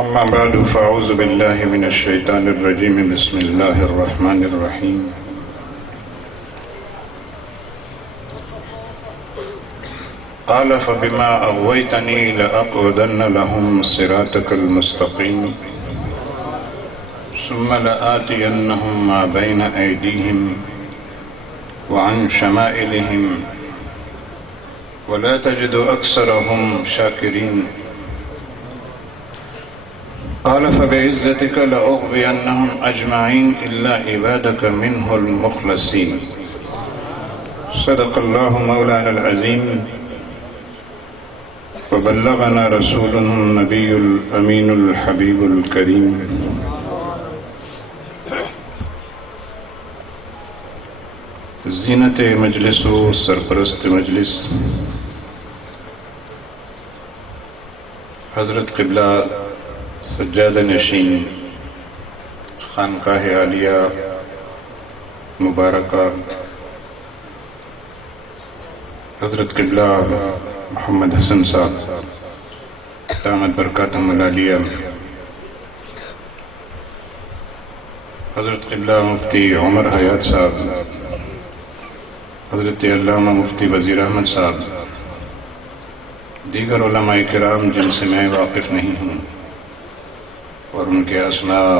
أما بعد فأعوذ بالله من الشيطان الرجيم بسم الله الرحمن الرحيم قال فبما أغويتني لأقعدن لهم صراطك المستقيم ثم لآتينهم ما بين أيديهم وعن شمائلهم ولا تجد أكثرهم شاكرين قال فبعزتك لأغوينهم أجمعين إلا عبادك منه المخلصين صدق الله مولانا العظيم وبلغنا رسوله النبي الأمين الحبيب الكريم زینت مجلس و سرپرست مجلس حضرت قبلہ سجادہ نشین خانقاہ عالیہ مبارکہ حضرت قبلہ محمد حسن صاحب دامت برکاتہم العالیہ، حضرت قبلہ مفتی عمر حیات صاحب، حضرت علامہ مفتی وزیر احمد صاحب، دیگر علماء کرام جن سے میں واقف نہیں ہوں اور ان کے اسماء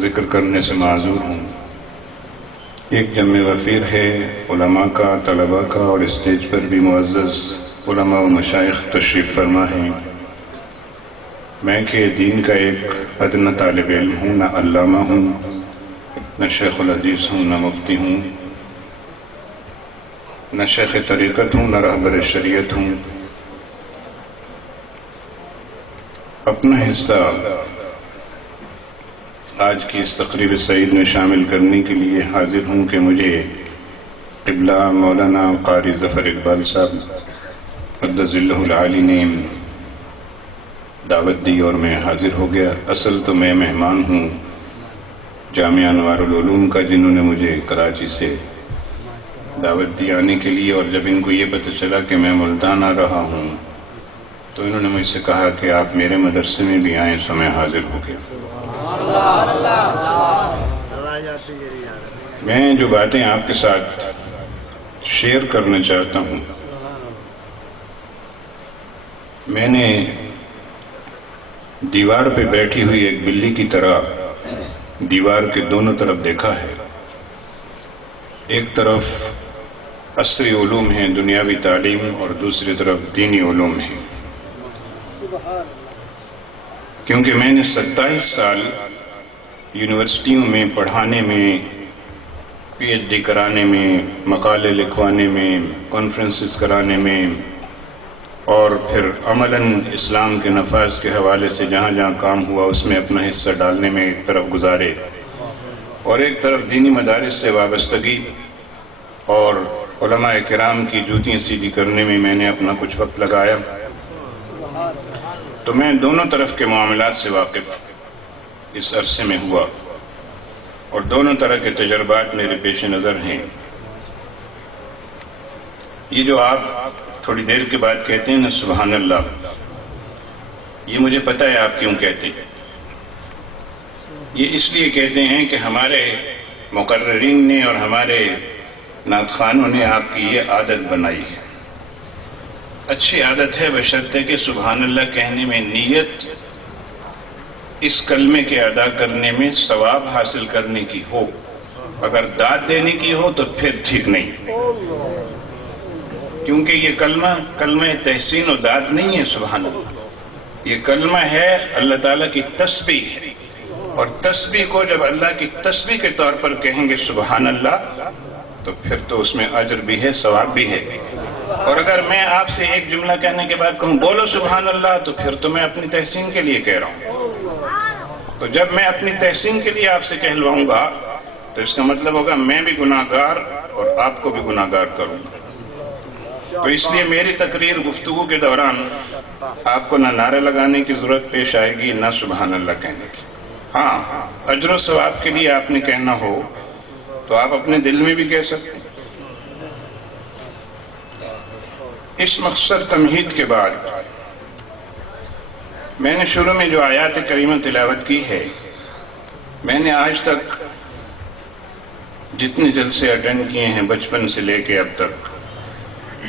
ذکر کرنے سے معذور ہوں، ایک جمع وفیر ہے علماء کا، طلباء کا، اور اسٹیج پر بھی معزز علماء و مشائخ تشریف فرما ہیں۔ میں کہ دین کا ایک ادنی طالب علم ہوں، نہ علامہ ہوں، نہ شیخ الحدیث ہوں، نہ مفتی ہوں، نہ شیخ طریقت ہوں، نہ رہبر شریعت ہوں۔ اپنا حصہ آج کی اس تقریب سعید میں شامل کرنے کے لیے حاضر ہوں کہ مجھے قبلہ مولانا قاری ظفر اقبال صاحب قدس اللہ العالی نے دعوت دی اور میں حاضر ہو گیا۔ اصل تو میں مہمان ہوں جامعہ انوار العلوم کا، جنہوں نے مجھے کراچی سے دعوت دی آنے کے لیے، اور جب ان کو یہ پتہ چلا کہ میں ملتان آ رہا ہوں تو انہوں نے مجھ سے کہا کہ آپ میرے مدرسے میں بھی آئیں، سو میں حاضر ہو گیا۔ میں جو باتیں آپ کے ساتھ شیئر کرنا چاہتا ہوں، میں نے دیوار پہ بیٹھی ہوئی ایک بلی کی طرح دیوار کے دونوں طرف دیکھا ہے۔ ایک طرف عصری علوم ہیں، دنیاوی تعلیم، اور دوسری طرف دینی علوم ہیں، کیونکہ میں نے 27 سال یونیورسٹیوں میں پڑھانے میں، پی ایچ ڈی کرانے میں، مقالے لکھوانے میں، کانفرنسز کرانے میں، اور پھر عملاً اسلام کے نفاذ کے حوالے سے جہاں جہاں کام ہوا اس میں اپنا حصہ ڈالنے میں ایک طرف گزارے، اور ایک طرف دینی مدارس سے وابستگی اور علماء کرام کی جوتیاں سیدھی کرنے میں میں نے اپنا کچھ وقت لگایا۔ تو میں دونوں طرف کے معاملات سے واقف اس عرصے میں ہوا، اور دونوں طرح کے تجربات میرے پیش نظر ہیں۔ یہ جو آپ تھوڑی دیر کے بعد کہتے ہیں نا سبحان اللہ، یہ مجھے پتہ ہے آپ کیوں کہتے ہیں۔ یہ اس لیے کہتے ہیں کہ ہمارے مقررین نے اور ہمارے نعت خوانوں نے آپ کی یہ عادت بنائی ہے۔ اچھی عادت ہے، بشرطے کہ سبحان اللہ کہنے میں نیت اس کلمے کے ادا کرنے میں ثواب حاصل کرنے کی ہو، اگر داد دینے کی ہو تو پھر ٹھیک نہیں، کیونکہ یہ کلمہ تحسین و داد نہیں ہے۔ سبحان اللہ یہ کلمہ ہے اللہ تعالیٰ کی تسبیح ہے، اور تسبیح کو جب اللہ کی تسبیح کے طور پر کہیں گے سبحان اللہ تو پھر تو اس میں اجر بھی ہے، ثواب بھی ہے۔ اور اگر میں آپ سے ایک جملہ کہنے کے بعد کہوں بولو سبحان اللہ تو پھر تو میں اپنی تحسین کے لیے کہہ رہا ہوں۔ تو جب میں اپنی تحسین کے لیے آپ سے کہلواؤں گا تو اس کا مطلب ہوگا میں بھی گناہ گار اور آپ کو بھی گناہ گار کروں گا۔ تو اس لیے میری تقریر گفتگو کے دوران آپ کو نہ نعرے لگانے کی ضرورت پیش آئے گی، نہ سبحان اللہ کہنے کی۔ ہاں، اجر و ثواب کے لیے آپ نے کہنا ہو تو آپ اپنے دل میں بھی کہہ سکتے ہیں۔ اس مختصر تمہید کے بعد میں نے شروع میں جو آیات کریمہ تلاوت کی ہے، میں نے آج تک جتنے جلسے اٹینڈ کیے ہیں بچپن سے لے کے اب تک،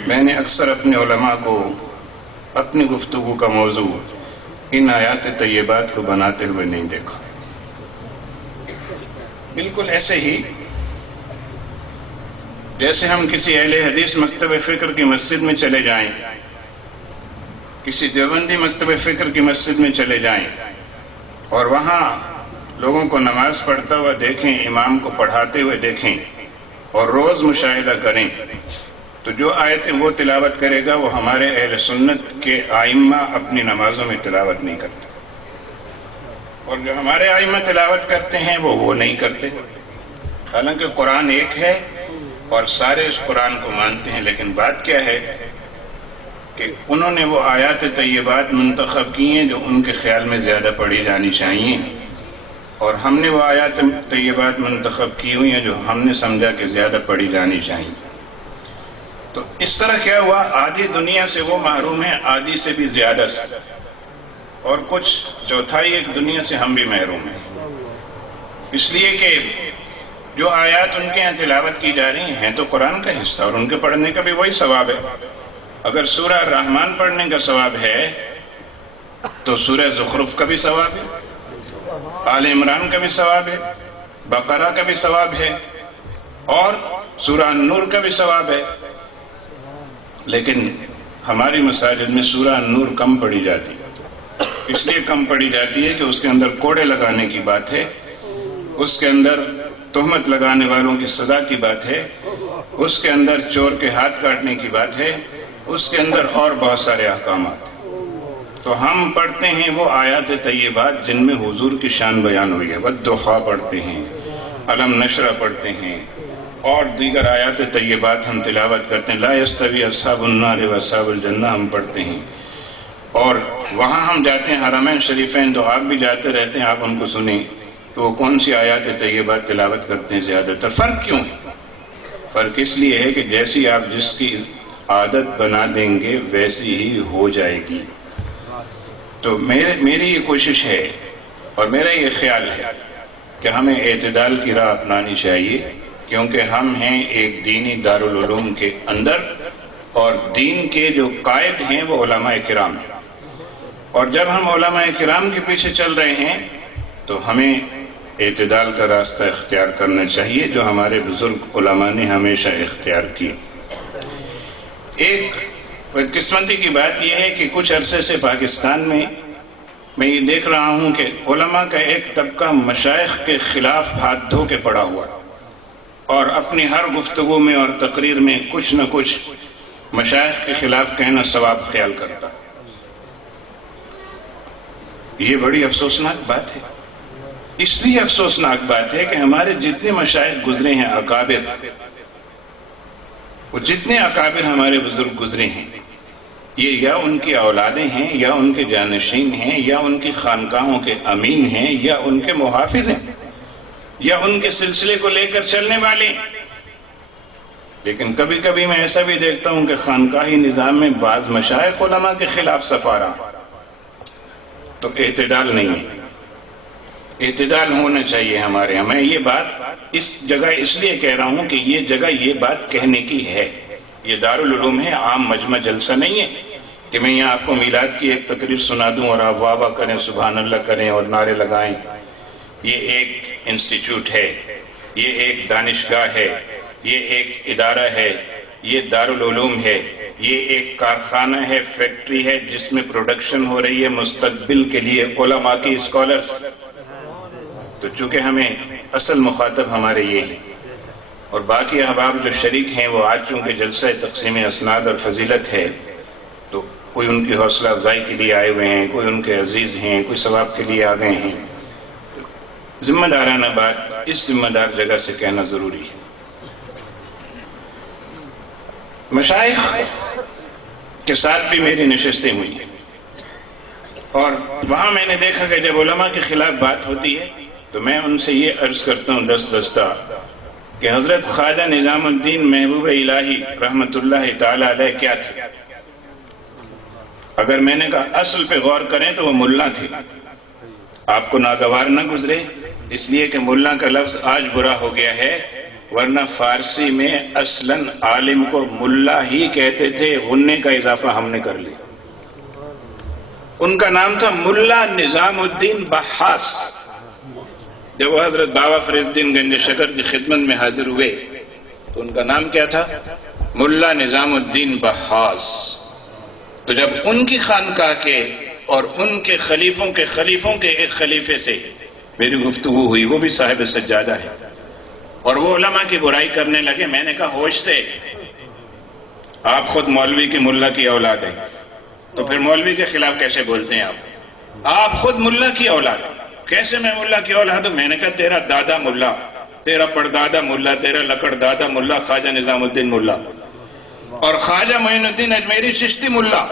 میں نے اکثر اپنے علماء کو اپنی گفتگو کا موضوع ان آیات طیبات کو بناتے ہوئے نہیں دیکھا۔ بالکل ایسے ہی جیسے ہم کسی اہل حدیث مکتب فکر کی مسجد میں چلے جائیں، کسی دیوبندی مکتب فکر کی مسجد میں چلے جائیں اور وہاں لوگوں کو نماز پڑھتا ہوا دیکھیں، امام کو پڑھاتے ہوئے دیکھیں اور روز مشاہدہ کریں، تو جو آیتیں وہ تلاوت کرے گا وہ ہمارے اہل سنت کے ائمہ اپنی نمازوں میں تلاوت نہیں کرتے، اور جو ہمارے ائمہ تلاوت کرتے ہیں وہ نہیں کرتے۔ حالانکہ قرآن ایک ہے اور سارے اس قرآن کو مانتے ہیں، لیکن بات کیا ہے کہ انہوں نے وہ آیات طیبات منتخب کی ہیں جو ان کے خیال میں زیادہ پڑھی جانی چاہیے، اور ہم نے وہ آیات طیبات منتخب کی ہوئی ہیں جو ہم نے سمجھا کہ زیادہ پڑھی جانی چاہیے۔ تو اس طرح کیا ہوا، آدھی دنیا سے وہ محروم ہیں، آدھی سے بھی زیادہ سے، اور کچھ چوتھائی ایک دنیا سے ہم بھی محروم ہیں، اس لیے کہ جو آیات ان کے یہاں تلاوت کی جا رہی ہیں تو قرآن کا حصہ، اور ان کے پڑھنے کا بھی وہی ثواب ہے۔ اگر سورہ الرحمن پڑھنے کا ثواب ہے تو سورہ زخرف کا بھی ثواب ہے، آل عمران کا بھی ثواب ہے، بقرہ کا بھی ثواب ہے، اور سورہ النور کا بھی ثواب ہے۔ لیکن ہماری مساجد میں سورہ النور کم پڑھی جاتی ہے، اس لیے کم پڑھی جاتی ہے کہ اس کے اندر کوڑے لگانے کی بات ہے، اس کے اندر تہمت لگانے والوں کی سزا کی بات ہے، اس کے اندر چور کے ہاتھ کاٹنے کی بات ہے، اس کے اندر اور بہت سارے احکامات ہیں۔ تو ہم پڑھتے ہیں وہ آیات طیبات جن میں حضور کی شان بیان ہوئی ہے، والضحیٰ پڑھتے ہیں، علم نشرہ پڑھتے ہیں، اور دیگر آیات طیبات ہم تلاوت کرتے ہیں، لا یستوی اصحاب النار واصحاب الجنہ ہم پڑھتے ہیں، اور وہاں ہم جاتے ہیں حرمین شریفین، تو آپ بھی جاتے رہتے ہیں، آپ ان کو سنیں کہ وہ کون سی آیات طیبات تلاوت کرتے ہیں زیادہ تر۔ فرق کیوں ہے؟ فرق اس لیے ہے کہ جیسی آپ جس کی عادت بنا دیں گے ویسی ہی ہو جائے گی۔ تو میری یہ کوشش ہے اور میرا یہ خیال ہے کہ ہمیں اعتدال کی راہ اپنانی چاہیے، کیونکہ ہم ہیں ایک دینی دارالعلوم کے اندر، اور دین کے جو قائد ہیں وہ علماء کرام ہیں، اور جب ہم علماء کرام کے پیچھے چل رہے ہیں تو ہمیں اعتدال کا راستہ اختیار کرنا چاہیے جو ہمارے بزرگ علماء نے ہمیشہ اختیار کی۔ ایک بدقسمتی کی بات یہ ہے کہ کچھ عرصے سے پاکستان میں یہ دیکھ رہا ہوں کہ علماء کا ایک طبقہ مشائخ کے خلاف ہاتھ دھو کے پڑا ہوا، اور اپنی ہر گفتگو میں اور تقریر میں کچھ نہ کچھ مشائخ کے خلاف کہنا ثواب خیال کرتا۔ یہ بڑی افسوسناک بات ہے، اس لیے افسوسناک بات ہے کہ ہمارے جتنے مشائخ گزرے ہیں اکابر، وہ جتنے اکابر ہمارے بزرگ گزرے ہیں، یہ یا ان کی اولادیں ہیں، یا ان کے جانشین ہیں، یا ان کی خانقاہوں کے امین ہیں، یا ان کے محافظ ہیں، یا ان کے سلسلے کو لے کر چلنے والے ہیں۔ لیکن کبھی کبھی میں ایسا بھی دیکھتا ہوں کہ خانقاہی نظام میں بعض مشائخ علماء کے خلاف سفارا، تو اعتدال نہیں ہے۔ اعتدال ہونا چاہیے ہمارے ہاں۔ میں یہ بات اس جگہ اس لیے کہہ رہا ہوں کہ یہ جگہ یہ بات کہنے کی ہے، یہ دارالعلوم ہے، عام مجمع جلسہ نہیں ہے کہ میں یہاں آپ کو میلاد کی ایک تقریر سنا دوں اور آپ واہ واہ کریں، سبحان اللہ کریں اور نعرے لگائیں۔ یہ ایک انسٹیٹیوٹ ہے، یہ ایک دانشگاہ ہے، یہ ایک ادارہ ہے، یہ دارالعلوم ہے، یہ ایک کارخانہ ہے، فیکٹری ہے جس میں پروڈکشن ہو رہی ہے مستقبل کے لیے علماء کی، اسکالرز۔ تو چونکہ ہمیں اصل مخاطب ہمارے یہ ہیں، اور باقی احباب جو شریک ہیں وہ آج چونکہ جلسہ تقسیم اسناد اور فضیلت ہے، تو کوئی ان کی حوصلہ افزائی کے لیے آئے ہوئے ہیں، کوئی ان کے عزیز ہیں، کوئی ثواب کے لیے آ گئے ہیں۔ ذمہ دارانہ بات اس ذمہ دار جگہ سے کہنا ضروری ہے۔ مشائخ کے ساتھ بھی میری نشستیں ہوئی ہیں، اور وہاں میں نے دیکھا کہ جب علماء کے خلاف بات ہوتی ہے تو میں ان سے یہ عرض کرتا ہوں دستہ کہ حضرت خواجہ نظام الدین محبوب الہی رحمت اللہ تعالی علیہ کیا تھے؟ اگر میں نے کہا اصل پہ غور کریں تو وہ ملا تھے، آپ کو ناگوار نہ گزرے، اس لیے کہ ملا کا لفظ آج برا ہو گیا ہے، ورنہ فارسی میں اصلاً عالم کو ملا ہی کہتے تھے، غنّے کا اضافہ ہم نے کر لیا۔ ان کا نام تھا ملا نظام الدین بحاس۔ جب وہ حضرت بابا فرید الدین گنج شکر کی خدمت میں حاضر ہوئے تو ان کا نام کیا تھا؟ ملا نظام الدین بحاس۔ تو جب ان کی خانقاہ کے اور ان کے خلیفوں کے ایک خلیفے سے میری گفتگو ہوئی، وہ بھی صاحب سجادہ ہے، اور وہ علماء کی برائی کرنے لگے، میں نے کہا ہوش سے، آپ خود مولوی کی ملا کی اولاد ہیں، تو پھر مولوی کے خلاف کیسے بولتے ہیں آپ خود ملا کی اولاد، کیسے میں ملا کی اولاد ہوں؟ میں نے کہا تیرا دادا ملا، تیرا پردادا ملا، تیرا لکڑ دادا ملا خواجہ نظام الدین ملا، اور خواجہ معین الدین اجمیری چشتی ملا،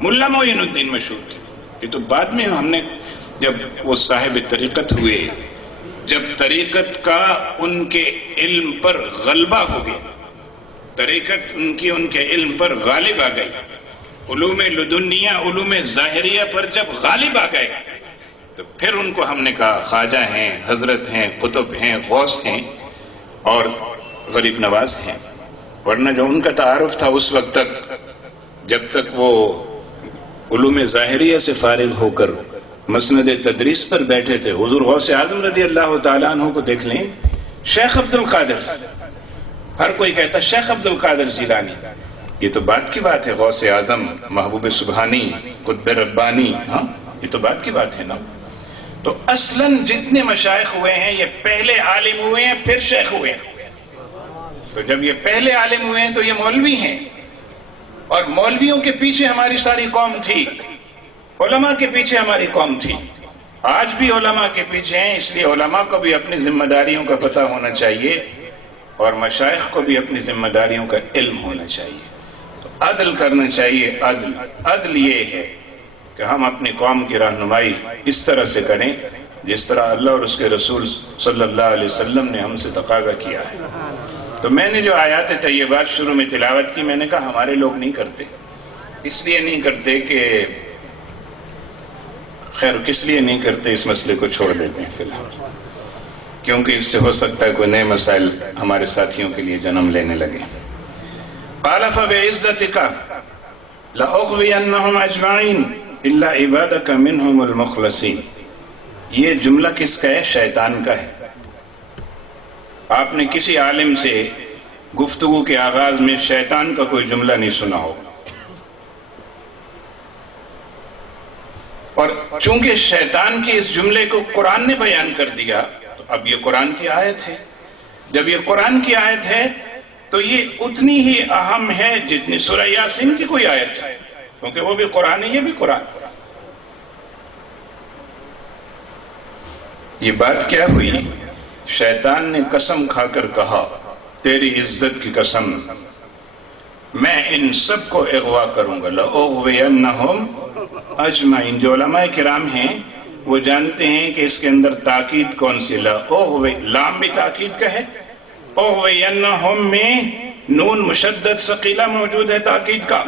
ملا معین الدین مشہور تھے۔ یہ تو بعد میں ہم نے، جب وہ صاحب طریقت ہوئے، جب طریقت کا ان کے علم پر غلبہ ہو گیا، طریقت ان کے علم پر غالب آ گئی، علوم لدنیہ علوم ظاہریہ پر جب غالب آ گئے تو پھر ان کو ہم نے کہا خواجہ ہیں، حضرت ہیں، قطب ہیں، غوث ہیں اور غریب نواز ہیں۔ ورنہ جو ان کا تعارف تھا اس وقت تک، جب تک وہ علوم ظاہریہ سے فارغ ہو کر مسند تدریس پر بیٹھے تھے، حضور غوث اعظم رضی اللہ تعالیٰ عنہ کو دیکھ لیں، شیخ عبد القادر، ہر کوئی کہتا شیخ عبد القادر جیلانی، یہ تو بات کی بات ہے، غوث اعظم، محبوب سبحانی، قطب ربانی، ہاں یہ تو بات کی بات ہے نا۔ تو اصلاً جتنے مشائخ ہوئے ہیں یہ پہلے عالم ہوئے ہیں پھر شیخ ہوئے ہیں، تو جب یہ پہلے عالم ہوئے ہیں تو یہ مولوی ہیں، اور مولویوں کے پیچھے ہماری ساری قوم تھی، علماء کے پیچھے ہماری قوم تھی، آج بھی علماء کے پیچھے ہیں، اس لیے علماء کو بھی اپنی ذمہ داریوں کا پتہ ہونا چاہیے اور مشائخ کو بھی اپنی ذمہ داریوں کا علم ہونا چاہیے، تو عدل کرنا چاہیے۔ عدل یہ ہے کہ ہم اپنی قوم کی رہنمائی اس طرح سے کریں جس طرح اللہ اور اس کے رسول صلی اللہ علیہ وسلم نے ہم سے تقاضا کیا ہے۔ تو میں نے جو آیات طیبات شروع میں تلاوت کی، میں نے کہا ہمارے لوگ نہیں کرتے، اس لیے نہیں کرتے کہ خیر کس لیے نہیں کرتے اس مسئلے کو چھوڑ دیتے ہیں فی الحال، کیونکہ اس سے ہو سکتا ہے کوئی نئے مسائل ہمارے ساتھیوں کے لیے جنم لینے لگے۔ قال فَبِعِزَّتِكَ لَأُغْوِيَنَّهُمْ أَجْمَعِينَ إِلَّا عِبَادَكَ مِنْهُمُ الْمُخْلَصِينَ۔ یہ جملہ کس کا ہے؟ شیطان کا ہے۔ آپ نے کسی عالم سے گفتگو کے آغاز میں شیطان کا کوئی جملہ نہیں سنا ہوگا، اور چونکہ شیطان کے اس جملے کو قرآن نے بیان کر دیا تو اب یہ قرآن کی آیت ہے۔ جب یہ قرآن کی آیت ہے تو یہ اتنی ہی اہم ہے جتنی سورہ یاسین کی کوئی آیت ہے، کیونکہ وہ بھی قرآن ہے، یہ بھی قرآن۔ یہ بات کیا ہوئی؟ شیطان نے قسم کھا کر کہا، تیری عزت کی قسم، میں ان سب کو اغوا کروں گا، لَأُغْوِيَنَّهُمْ اجمعین۔ جو علماء کرام ہیں وہ جانتے ہیں کہ اس کے اندر تاکید کون سی، لام بھی تاکید کا ہے، اغوینہم میں نون مشدد ثقیلہ موجود ہے تاکید کا،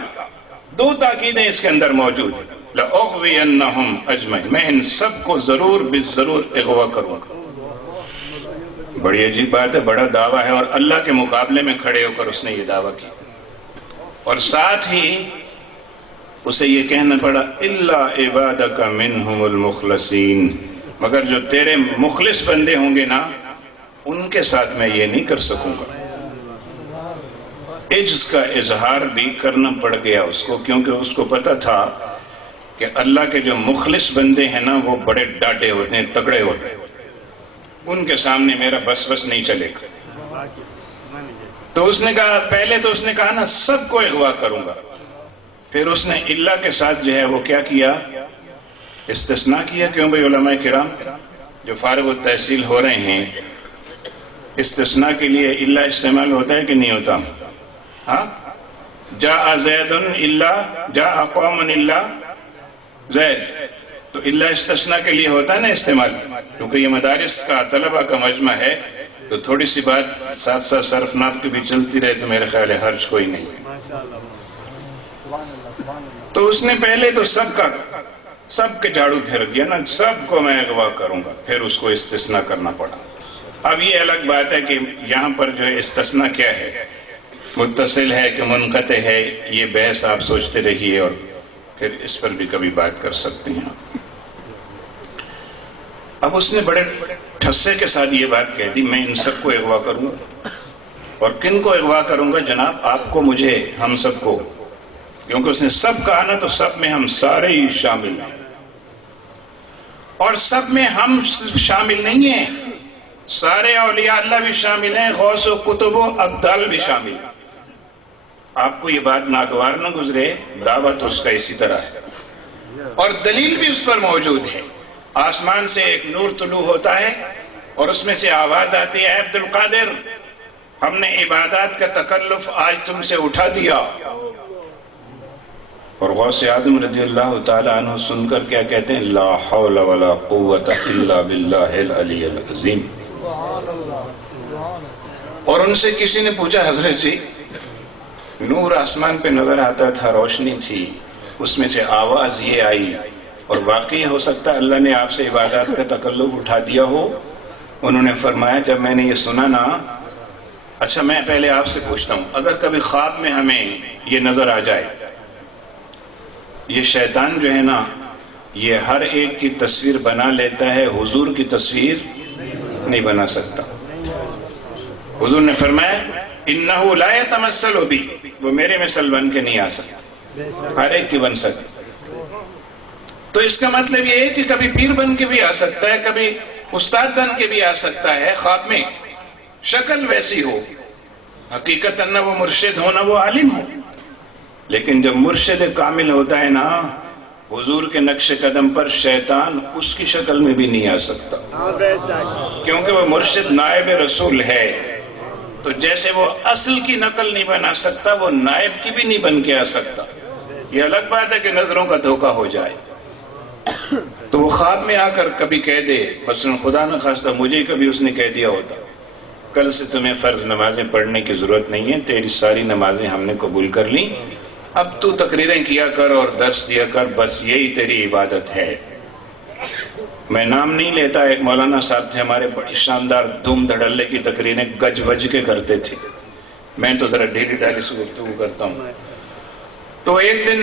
دو تاکیدیں اس کے اندر موجود ہیں، لأغوینہم اجمعین، میں ان سب کو ضرور بالضرور اغوا کروں گا۔ بڑی عجیب بات ہے، بڑا دعویٰ ہے، اور اللہ کے مقابلے میں کھڑے ہو کر اس نے یہ دعویٰ کی، اور ساتھ ہی اسے یہ کہنا پڑا الا عبادک منہم المخلصین، مگر جو تیرے مخلص بندے ہوں گے نا ان کے ساتھ میں یہ نہیں کر سکوں گا۔ عجز کا اظہار بھی کرنا پڑ گیا اس کو، کیونکہ اس کو پتا تھا کہ اللہ کے جو مخلص بندے ہیں نا وہ بڑے ڈاٹے ہوتے ہیں، تگڑے ہوتے ہیں، ان کے سامنے میرا بس نہیں چلے گا۔ تو اس نے کہا، پہلے تو اس نے کہا نا سب کو اغوا کروں گا، پھر اس نے اللہ کے ساتھ جو ہے وہ کیا کیا؟ استثناء کیا۔ کیوں بھئی علماء کرام جو فارغ التحصیل ہو رہے ہیں، استثناء کے لیے اللہ استعمال ہوتا ہے کہ نہیں ہوتا؟ ہاں، جاء زید الا جاء قوم الا زید، تو اللہ استثناء کے لیے ہوتا ہے نا استعمال، کیونکہ یہ مدارس کا طلبہ کا مجمع ہے تو تھوڑی سی بات ساتھ ساتھ صرف ناف کی بھی چلتی رہے تو میرے خیال ہے حرج کوئی نہیں ہے۔ تو اس نے پہلے تو سب کے جھاڑو پھیر دیا نا، سب کو میں اغوا کروں گا، پھر اس کو استثناء کرنا پڑا۔ اب یہ الگ بات ہے کہ یہاں پر جو ہے استثناء کیا ہے، متصل ہے کہ منقطع ہے، یہ بحث آپ سوچتے رہیے اور پھر اس پر بھی کبھی بات کر سکتے ہیں آپ۔ اب اس نے بڑے ٹھسے کے ساتھ یہ بات کہہ دی، میں ان سب کو اغوا کروں گا۔ اور کن کو اغوا کروں گا جناب؟ آپ کو، مجھے، ہم سب کو، کیونکہ اس نے سب کہا نا، تو سب میں ہم سارے ہی شامل ہیں، اور سب میں ہم شامل نہیں ہیں، سارے اولیاء اللہ بھی شامل ہیں، غوث و کتب و ابدال بھی شامل ہیں۔ آپ کو یہ بات ناگوار نہ گزرے، دعوت اس کا اسی طرح ہے، اور دلیل بھی اس پر موجود ہے۔ آسمان سے ایک نور طلوع ہوتا ہے اور اس میں سے آواز آتی ہے، عبد القادر، ہم نے عبادات کا تکلف آج تم سے اٹھا دیا۔ اور غوث اعظم رضی اللہ تعالی عنہ سن کر کیا کہتے ہیں؟ لا حول ولا قوت الا باللہ العلی العظیم۔ اور ان سے کسی نے پوچھا، حضرت جی نور آسمان پہ نظر آتا تھا، روشنی تھی، اس میں سے آواز یہ آئی، اور واقعی ہو سکتا ہے اللہ نے آپ سے عبادات کا تکلف اٹھا دیا ہو؟ انہوں نے فرمایا، جب میں نے یہ سنا نا، اچھا میں پہلے آپ سے پوچھتا ہوں، اگر کبھی خواب میں ہمیں یہ نظر آ جائے، یہ شیطان جو ہے نا، یہ ہر ایک کی تصویر بنا لیتا ہے، حضور کی تصویر نہیں بنا سکتا۔ حضور نے فرمایا، انہو لا یتمثل بی، وہ میرے مثل بن کے نہیں آ سکتا، ہر ایک کی بن سکتا۔ تو اس کا مطلب یہ ہے کہ کبھی پیر بن کے بھی آ سکتا ہے، کبھی استاد بن کے بھی آ سکتا ہے خواب میں، شکل ویسی ہو، حقیقت نہ وہ مرشد ہو نہ وہ عالم ہو۔ لیکن جب مرشد کامل ہوتا ہے نا، حضور کے نقش قدم پر شیطان اس کی شکل میں بھی نہیں آ سکتا، کیونکہ وہ مرشد نائب رسول ہے۔ تو جیسے وہ اصل کی نقل نہیں بنا سکتا، وہ نائب کی بھی نہیں بن کے آ سکتا۔ یہ الگ بات ہے کہ نظروں کا دھوکہ ہو جائے، تو وہ خواب میں آ کر کبھی کہہ دے، مثلا خدا نہ خواستہ مجھے کبھی اس نے کہہ دیا ہوتا، کل سے تمہیں فرض نمازیں پڑھنے کی ضرورت نہیں ہے، تیری ساری نمازیں ہم نے قبول کر لیں، اب تو تقریریں کیا کر اور درس دیا کر، بس یہی تیری عبادت ہے۔ میں نام نہیں لیتا، ایک مولانا صاحب تھے ہمارے، بڑی شاندار دھوم دھڑلے کی تقریریں گج وج کے کرتے تھے، میں تو ذرا ڈھیلی ڈھالی سے گفتگو کرتا ہوں۔ تو ایک دن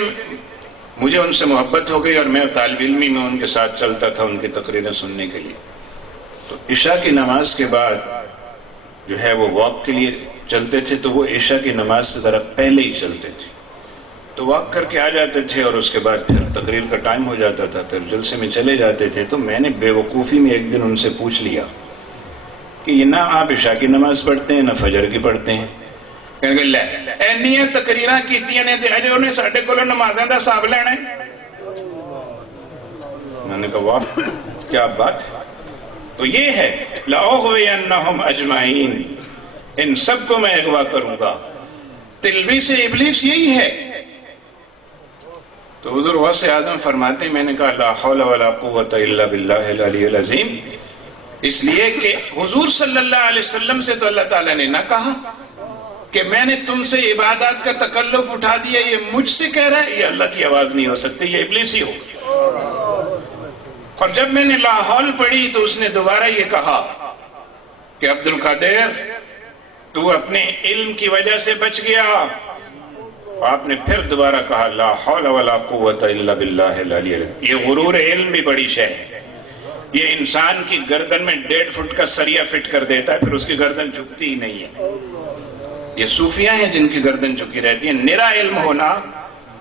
مجھے ان سے محبت ہو گئی اور میں طالب علمی میں ان کے ساتھ چلتا تھا ان کی تقریریں سننے کے لیے۔ تو عشاء کی نماز کے بعد جو ہے وہ واک کے لیے چلتے تھے، تو وہ عشاء کی نماز سے ذرا پہلے ہی چلتے تھے، تو واک کر کے آ جاتے تھے، اور اس کے بعد پھر تقریر کا ٹائم ہو جاتا تھا، پھر جلسے میں چلے جاتے تھے۔ تو میں نے بے وقوفی میں ایک دن ان سے پوچھ لیا کہ یہ نہ آپ عشاء کی نماز پڑھتے ہیں نہ فجر کی پڑھتے ہیں؟ کہنے کہ لے اینیاں تقریراں کیتیاں نے تے اجے انہیں ساڈے کولوں نمازاں دا حساب لینا ہے۔ میں نے کہا واہ کیا بات ہے۔ تو یہ ہے لَأُغْوِيَنَّهُمْ أَجْمَعِينَ، ان سب کو میں اغوا کروں گا۔ تلبیس ابلیس یہی ہے۔ تو حضور غوث اعظم فرماتے ہیں، میں نے کہا لا حول ولا قوت الا باللہ العلی العظیم، اس لیے کہ حضور صلی اللہ علیہ وسلم سے تو اللہ تعالیٰ نے نہ کہا کہ میں نے تم سے عبادات کا تکلف اٹھا دیا، یہ مجھ سے کہہ رہا ہے، یہ اللہ کی آواز نہیں ہو سکتی، یہ ابلیس ہی ہو۔ اور جب میں نے لا حول پڑھی تو اس نے دوبارہ یہ کہا کہ عبد القادر تو اپنے علم کی وجہ سے بچ گیا۔ آپ نے پھر دوبارہ کہا لا حول ولا قوت الا باللہ العلی العظیم۔ یہ غرور علم بھی بڑی شے ہے، یہ انسان کی گردن میں 1.5 فٹ کا سریا فٹ کر دیتا ہے، پھر اس کی گردن جھکتی ہی نہیں ہے۔ یہ صوفیاں ہیں جن کی گردن جھکی رہتی ہے۔ نرا علم ہونا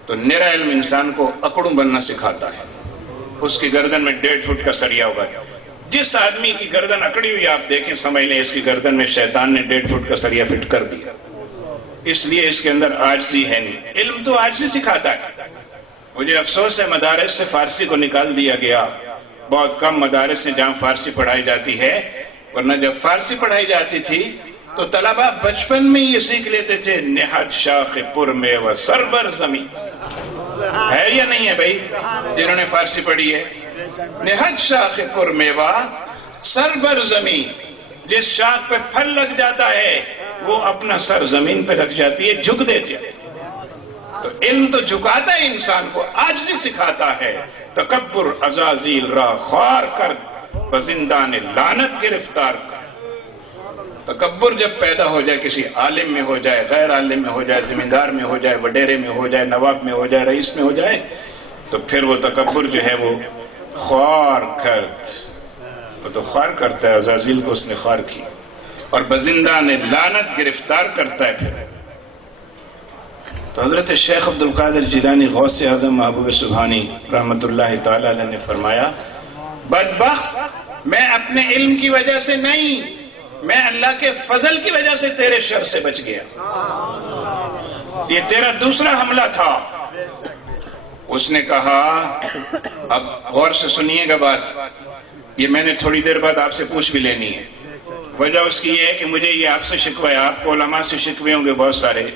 تو نرا علم انسان کو اکڑوں بننا سکھاتا ہے، اس کی گردن میں 1.5 فٹ کا سریا ہوگا۔ جس آدمی کی گردن اکڑی ہوئی آپ دیکھیں، سمجھ لیں اس کی گردن میں شیطان نے 1.5 فٹ کا سریا فٹ کر دیا، اس لیے اس کے اندر عاجزی ہے نہیں۔ علم تو عاجزی سکھاتا ہے۔ مجھے افسوس ہے مدارس سے فارسی کو نکال دیا گیا، بہت کم مدارس ہیں جہاں فارسی پڑھائی جاتی ہے، ورنہ جب فارسی پڑھائی جاتی تھی تو طلبہ بچپن میں یہ سیکھ لیتے تھے نہاد شاخ پر میوہ سر بر زمین۔ ہے یا نہیں ہے بھائی جنہوں نے فارسی پڑھی ہے؟ نہاد شاخ پر میوہ سر بر زمین، جس شاخ پہ پھل لگ جاتا ہے وہ اپنا سر زمین پہ رکھ جاتی ہے، جھک دیتی ہے۔ تو علم تو جھکاتا ہے انسان کو، عاجزی سکھاتا ہے۔ تکبر عزازیل را خوار کر، بزندان لعنت گرفتار کر۔ تکبر جب پیدا ہو جائے کسی عالم میں ہو جائے، غیر عالم میں ہو جائے، زمیندار میں ہو جائے، وڈیرے میں ہو جائے، نواب میں ہو جائے، رئیس میں ہو جائے، تو پھر وہ تکبر جو ہے وہ خوار کرت، وہ تو خوار کرتا ہے، عزازیل کو اس نے خوار کی، اور بزندان لعنت گرفتار کرتا ہے پھر۔ تو حضرت شیخ عبدالقادر جیلانی غوث اعظم محبوب سبحانی رحمت اللہ تعالی علیہ نے فرمایا، بدبخت میں اپنے علم کی وجہ سے نہیں، میں اللہ کے فضل کی وجہ سے تیرے شر سے بچ گیا۔ یہ تیرا دوسرا حملہ تھا۔ اس نے کہا، اب غور سے سنیے گا بات، یہ میں نے تھوڑی دیر بعد آپ سے پوچھ بھی لینی ہے۔ وجہ اس کی یہ ہے کہ مجھے یہ آپ سے شکوہ ہے، آپ کو علماء سے شکوے ہوں گے بہت سارے،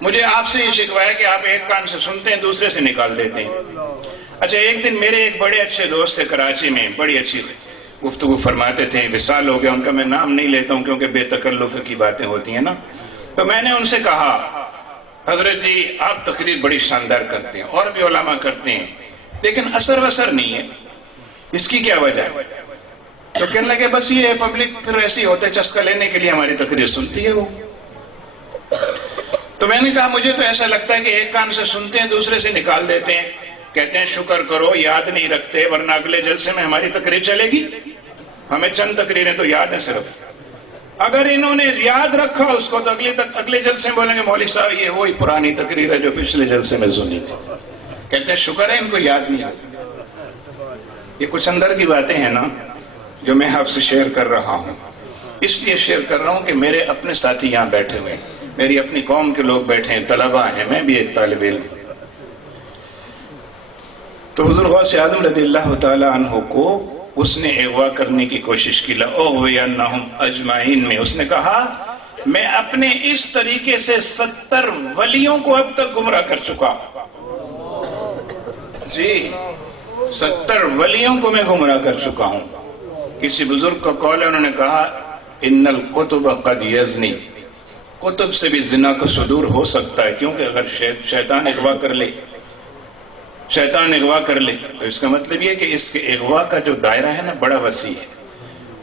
مجھے آپ سے یہ شکوہ ہے کہ آپ ایک کان سے سنتے ہیں دوسرے سے نکال دیتے ہیں۔ اچھا، ایک دن میرے ایک بڑے اچھے دوست تھے کراچی میں، بڑی اچھی گفتگو فرماتے تھے، وصال ہو گیا ان کا، میں نام نہیں لیتا ہوں کیونکہ بے تکلف کی باتیں ہوتی ہیں نا۔ تو میں نے ان سے کہا، حضرت جی آپ تقریر بڑی شاندار کرتے ہیں، اور بھی علماء کرتے ہیں، لیکن اثر وثر نہیں ہے، اس کی کیا وجہ ہے؟ تو کہنے لگے بس یہ ہے، پبلک پھر ایسی ہوتا ہے، چسکا لینے کے لیے ہماری تقریر سنتی ہے وہ۔ تو میں نے کہا مجھے تو ایسا لگتا ہے کہ ایک کان سے سنتے ہیں دوسرے سے نکال دیتے ہیں، کہتے ہیں شکر کرو یاد نہیں رکھتے ورنہ اگلے جلسے میں ہماری تقریر چلے گی، ہمیں چند تقریریں تو یاد ہیں صرف، اگر انہوں نے یاد رکھا اس کو تو اگلے جلسے میں بولیں گے مولوی صاحب یہ وہی پرانی تقریر ہے جو پچھلے جلسے میں سنی تھی۔ کہتے ہیں شکر ہے ان کو یاد نہیں آتا۔ یہ کچھ اندر کی باتیں ہیں نا جو میں آپ سے شیئر کر رہا ہوں، اس لیے شیئر کر رہا ہوں کہ میرے اپنے ساتھی یہاں بیٹھے ہوئے ہیں، میری اپنی قوم کے لوگ بیٹھے ہیں، طلباء ہیں، میں بھی ایک طالب علم۔ تو حضور غوث اعظم رضی اللہ تعالی عنہ کو اس نے اغوا کرنے کی کوشش کی، لأغوینہم اجمعین میں اس نے کہا میں اپنے اس طریقے سے 70 ولیوں کو اب تک گمراہ کر چکا، جی 70 ولیوں کو میں گمراہ کر چکا ہوں۔ کسی بزرگ کا قول ہے، انہوں نے کہا ان القطب قد یزنی، قطب سے بھی زنا کا صدور ہو سکتا ہے، کیونکہ اگر شیطان اغوا کر لے، شیطان اغوا کر لے تو اس کا مطلب یہ کہ اس کے اغوا کا جو دائرہ ہے نا بڑا وسیع ہے،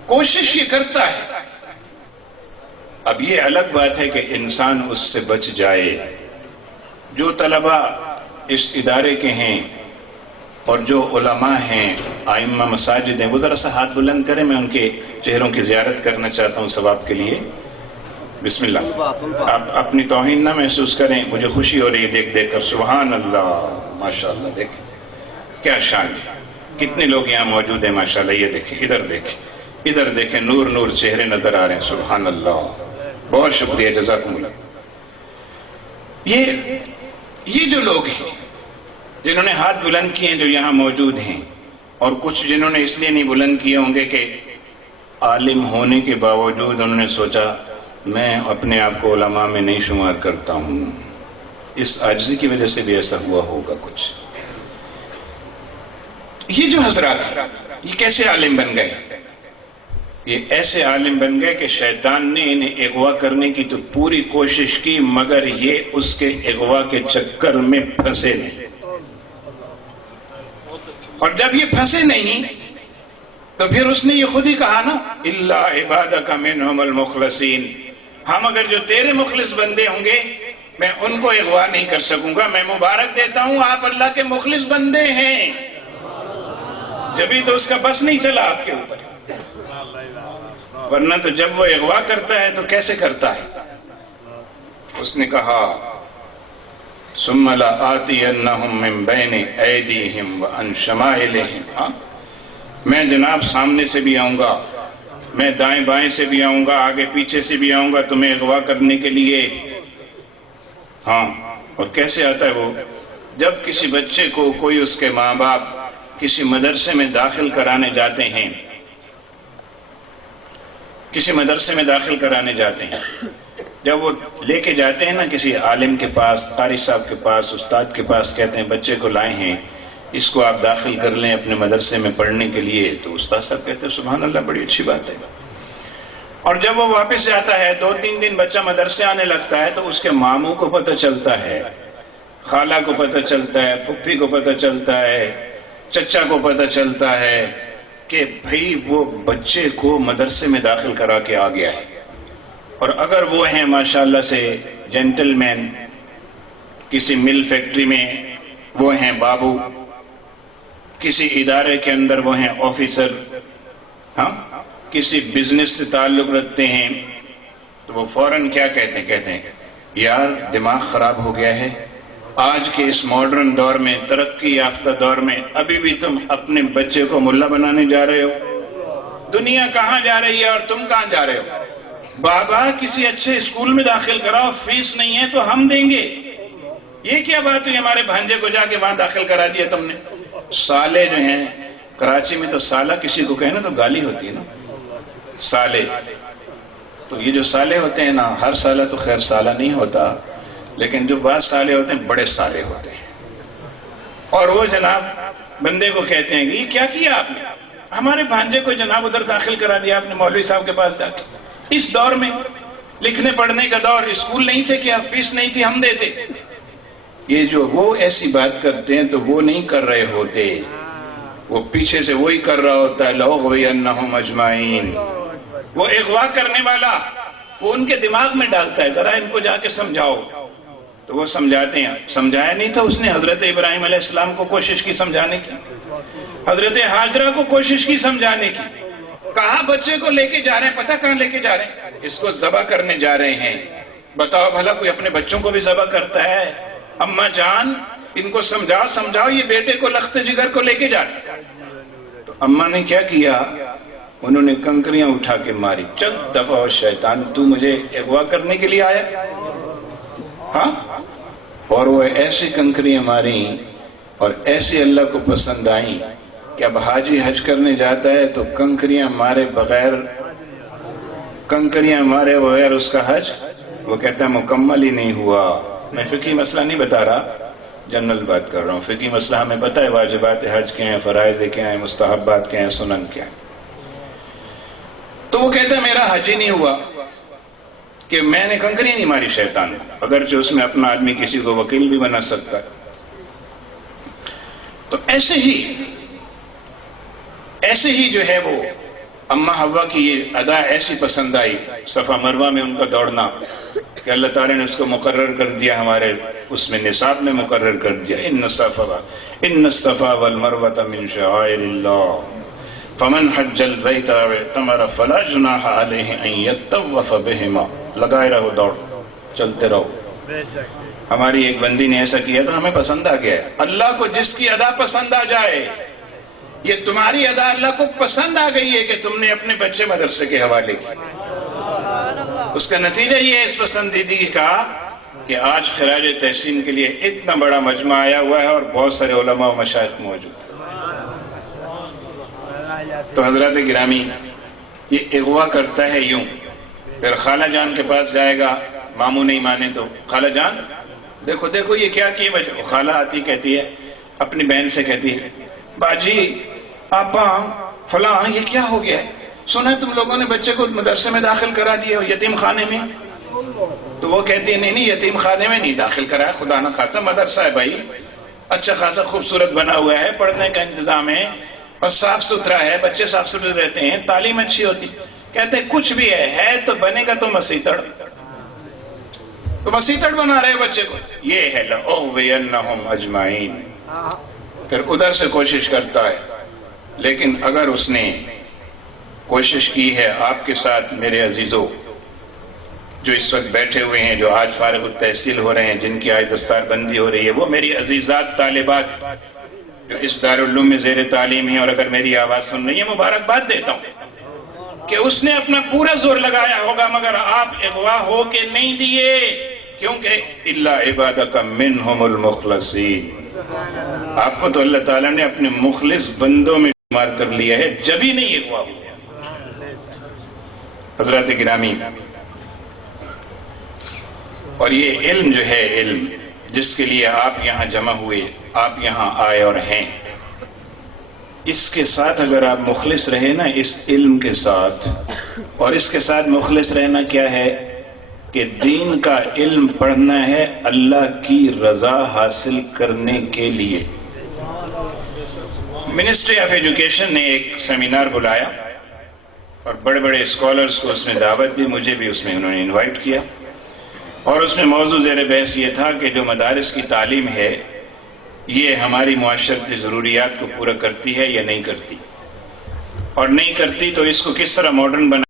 کوشش یہ کرتا ہے۔ اب یہ الگ بات ہے کہ انسان اس سے بچ جائے۔ جو طلباء اس ادارے کے ہیں اور جو علماء ہیں، ائمہ مساجد ہیں، وہ ذرا سا ہاتھ بلند کریں، میں ان کے چہروں کی زیارت کرنا چاہتا ہوں ثواب کے لیے۔ بسم اللہ، آپ اپنی توہین نہ محسوس کریں، مجھے خوشی ہو رہی ہے دیکھ دیکھ کر، سبحان اللہ، ماشاءاللہ، دیکھیں کیا شان ہے، کتنے لوگ یہاں موجود ہیں ماشاءاللہ، یہ دیکھیں، ادھر دیکھیں، ادھر دیکھیں، نور نور چہرے نظر آ رہے ہیں، سبحان اللہ، بہت شکریہ، جزاکم اللہ۔ یہ جو لوگ ہیں جنہوں نے ہاتھ بلند کیے ہیں، جو یہاں موجود ہیں، اور کچھ جنہوں نے اس لیے نہیں بلند کیے ہوں گے کہ عالم ہونے کے باوجود انہوں نے سوچا میں اپنے آپ کو علماء میں نہیں شمار کرتا ہوں، اس عاجزی کی وجہ سے بھی ایسا ہوا ہوگا کچھ۔ یہ جو حضرات یہ کیسے عالم بن گئے؟ یہ ایسے عالم بن گئے کہ شیطان نے انہیں اغوا کرنے کی تو پوری کوشش کی، مگر یہ اس کے اغوا کے چکر میں پھنسے نہیں، اور جب یہ پھنسے نہیں تو پھر اس نے یہ خود ہی کہا نا، الا عبادک منہم المخلصین، ہم اگر جو تیرے مخلص بندے ہوں گے میں ان کو اغوا نہیں کر سکوں گا۔ میں مبارک دیتا ہوں آپ اللہ کے مخلص بندے ہیں، جبھی تو اس کا بس نہیں چلا آپ کے اوپر، ورنہ تو جب وہ اغوا کرتا ہے تو کیسے کرتا ہے؟ اس نے کہا ثم لآتینہم من بین ایدیہم وعن شمائلہم، میں جناب سامنے سے بھی آؤں گا، میں دائیں بائیں سے بھی آؤں گا، آگے پیچھے سے بھی آؤں گا تمہیں اغوا کرنے کے لیے۔ ہاں، اور کیسے آتا ہے وہ؟ جب کسی بچے کو کوئی اس کے ماں باپ کسی مدرسے میں داخل کرانے جاتے ہیں، کسی مدرسے میں داخل کرانے جاتے ہیں، جب وہ لے کے جاتے ہیں نا کسی عالم کے پاس، قاری صاحب کے پاس، استاد کے پاس، کہتے ہیں بچے کو لائے ہیں، اس کو آپ داخل کر لیں اپنے مدرسے میں پڑھنے کے لیے، تو استاد صاحب کہتے ہیں سبحان اللہ، بڑی اچھی بات ہے، اور جب وہ واپس جاتا ہے 2-3 دن بچہ مدرسے آنے لگتا ہے تو اس کے ماموں کو پتہ چلتا ہے، خالہ کو پتہ چلتا ہے، پھپھی کو پتہ چلتا ہے، چچا کو پتہ چلتا ہے کہ بھئی وہ بچے کو مدرسے میں داخل کرا کے آ گیا ہے۔ اور اگر وہ ہیں ماشاءاللہ سے جینٹل مین، کسی مل فیکٹری میں وہ ہیں بابو، کسی ادارے کے اندر وہ ہیں آفیسر، ہاں کسی بزنس سے تعلق رکھتے ہیں، تو وہ فوراً کیا کہتے ہیں یار دماغ خراب ہو گیا ہے، آج کے اس ماڈرن دور میں، ترقی یافتہ دور میں ابھی بھی تم اپنے بچے کو ملا بنانے جا رہے ہو، دنیا کہاں جا رہی ہے اور تم کہاں جا رہے ہو؟ بابا کسی اچھے اسکول میں داخل کراؤ، فیس نہیں ہے تو ہم دیں گے۔ یہ کیا بات ہوئی ہمارے بھانجے کو جا کے وہاں داخل کرا دیا تم نے؟ سالے جو ہیں کراچی میں تو سالہ کسی کو کہنا تو گالی ہوتی ہے نا، سالے۔ تو یہ جو سالے ہوتے ہیں نا، ہر سالہ تو خیر سالہ نہیں ہوتا، لیکن جو بعض سالے ہوتے ہیں بڑے سالے ہوتے ہیں، اور وہ جناب بندے کو کہتے ہیں کہ یہ کیا کیا آپ نے؟ ہمارے بھانجے کو جناب ادھر داخل کرا دیا آپ نے مولوی صاحب کے پاس جا کے۔ اس دور میں لکھنے پڑھنے کا دور، اسکول نہیں تھے کیا؟ فیس نہیں تھی ہم دیتے۔ یہ جو وہ ایسی بات کرتے ہیں تو وہ نہیں کر رہے ہوتے، وہ پیچھے سے وہی کر رہا ہوتا ہے، لَأُغْوِيَنَّهُمْ أَجْمَعِينَ۔ وہ اغوا کرنے والا وہ ان کے دماغ میں ڈالتا ہے، ذرا ان کو جا کے سمجھاؤ، تو وہ سمجھاتے ہیں۔ سمجھایا نہیں تھا اس نے حضرت ابراہیم علیہ السلام کو کوشش کی سمجھانے کی، حضرت ہاجرہ کو کوشش کی سمجھانے کی، کہا بچے کو لے کے جا رہے ہیں، پتہ کہاں لے کے جا رہے ہیں؟ اس کو ذبح کرنے جا رہے ہیں۔ بتاؤ بھلا کوئی اپنے بچوں کو بھی ذبح کرتا ہے؟ اماں جان ان کو سمجھاؤ یہ بیٹے کو لخت جگر کو لے کے جا رہے ہیں۔ تو اماں نے کیا کیا؟ انہوں نے کنکریاں اٹھا کے ماری، چل دفعہ ہو شیطان، تو مجھے اغوا کرنے کے لیے آیا؟ ہاں، اور وہ ایسی کنکریاں ماری اور ایسی اللہ کو پسند آئیں کہ اب حاجی حج کرنے جاتا ہے تو کنکریاں مارے بغیر اس کا حج وہ کہتا ہے مکمل ہی نہیں ہوا۔ میں فقہی مسئلہ نہیں بتا رہا، جنرل بات کر رہا ہوں۔ فقہی مسئلہ ہمیں پتہ ہے، واجبات حج کیا ہیں، فرائض کیا ہیں، مستحبات کیا ہیں، سنن کیا ہیں۔ تو وہ کہتا ہے میرا حج ہی نہیں ہوا کہ میں نے کنکری نہیں ماری شیطان کو، اگرچہ اس میں اپنا آدمی کسی کو وکیل بھی بنا سکتا ہے۔ تو ایسے ہی جو ہے وہ اماں حوا کی یہ ادا ایسی پسند آئی، صفا مروہ میں ان کا دوڑنا، کہ اللہ تعالیٰ نے اس کو مقرر کر دیا، ہمارے اس میں نصاب میں مقرر کر دیا، ان الصفا والمروۃ من شعائر اللہ فمن حج البیت او اعتمر فلا جناح علیہ ان یطوف بہما۔ لگائے رہو دوڑ، چلتے رہو۔ ہماری ایک بندی نے ایسا کیا تو ہمیں پسند آ گیا ہے۔ اللہ کو جس کی ادا پسند آ جائے، یہ تمہاری ادا اللہ کو پسند آ گئی ہے کہ تم نے اپنے بچے مدرسے کے حوالے کی، اس کا نتیجہ یہ ہے اس پسندیدگی کا کہ آج خراج تحسین کے لیے اتنا بڑا مجمع آیا ہوا ہے اور بہت سارے علماء و مشائخ موجود ہیں۔ تو حضرات گرامی، یہ اغوا کرتا ہے یوں، پھر خالہ جان کے پاس جائے گا، ماموں نہیں مانے تو خالہ جان دیکھو یہ کیا کیے بچے۔ خالہ آتی کہتی ہے اپنی بہن سے، کہتی ہے باجی آپا فلاں یہ کیا ہو گیا ہے، سنا تم لوگوں نے بچے کو مدرسے میں داخل کرا دیا یتیم خانے میں؟ تو وہ کہتی ہے نہیں یتیم خانے میں نہیں داخل کرایا، خدا نہ خاصا مدرسہ ہے بھائی، اچھا خاصا خوبصورت بنا ہوا ہے، پڑھنے کا انتظام ہے اور صاف ستھرا ہے، بچے صاف ستھرے رہتے ہیں، تعلیم اچھی ہوتی۔ کہتے ہیں کچھ بھی ہے تو بنے گا تو مسیتڑ، تو مسیتڑ بنا رہے بچے کو۔ یہ ہے لَأُغْوِيَنَّهُمْ أَجْمَعِينَ۔ پھر ادھر سے کوشش کرتا ہے، لیکن اگر اس نے کوشش کی ہے آپ کے ساتھ میرے عزیزوں جو اس وقت بیٹھے ہوئے ہیں، جو آج فارغ التحصیل ہو رہے ہیں، جن کی آج دستار بندی ہو رہی ہے، وہ میری عزیزات طالبات جو اس دارالعلوم میں زیر تعلیم ہیں، اور اگر میری آواز سن رہی ہیں، مبارکباد دیتا ہوں کہ اس نے اپنا پورا زور لگایا ہوگا، مگر آپ اغوا ہو کے نہیں دیے، کیونکہ الا عبادک منہم المخلصین، آپ کو تو اللہ تعالیٰ نے اپنے مخلص بندوں میں شمار کر لیا ہے، جب ہی نہیں اغوا ہو گیا۔ حضرات گرامی، اور یہ علم جو ہے، علم جس کے لیے آپ یہاں جمع ہوئے، آپ یہاں آئے اور ہیں، اس کے ساتھ اگر آپ مخلص رہے نا، اس علم کے ساتھ، اور اس کے ساتھ مخلص رہنا کیا ہے کہ دین کا علم پڑھنا ہے اللہ کی رضا حاصل کرنے کے لیے۔ منسٹری آف ایجوکیشن نے ایک سیمینار بلایا اور بڑے بڑے اسکالرز کو اس میں دعوت دی، مجھے بھی اس میں انہوں نے انوائٹ کیا، اور اس میں موضوع زیر بحث یہ تھا کہ جو مدارس کی تعلیم ہے یہ ہماری معاشرتی ضروریات کو پورا کرتی ہے یا نہیں کرتی، اور نہیں کرتی تو اس کو کس طرح ماڈرن بنا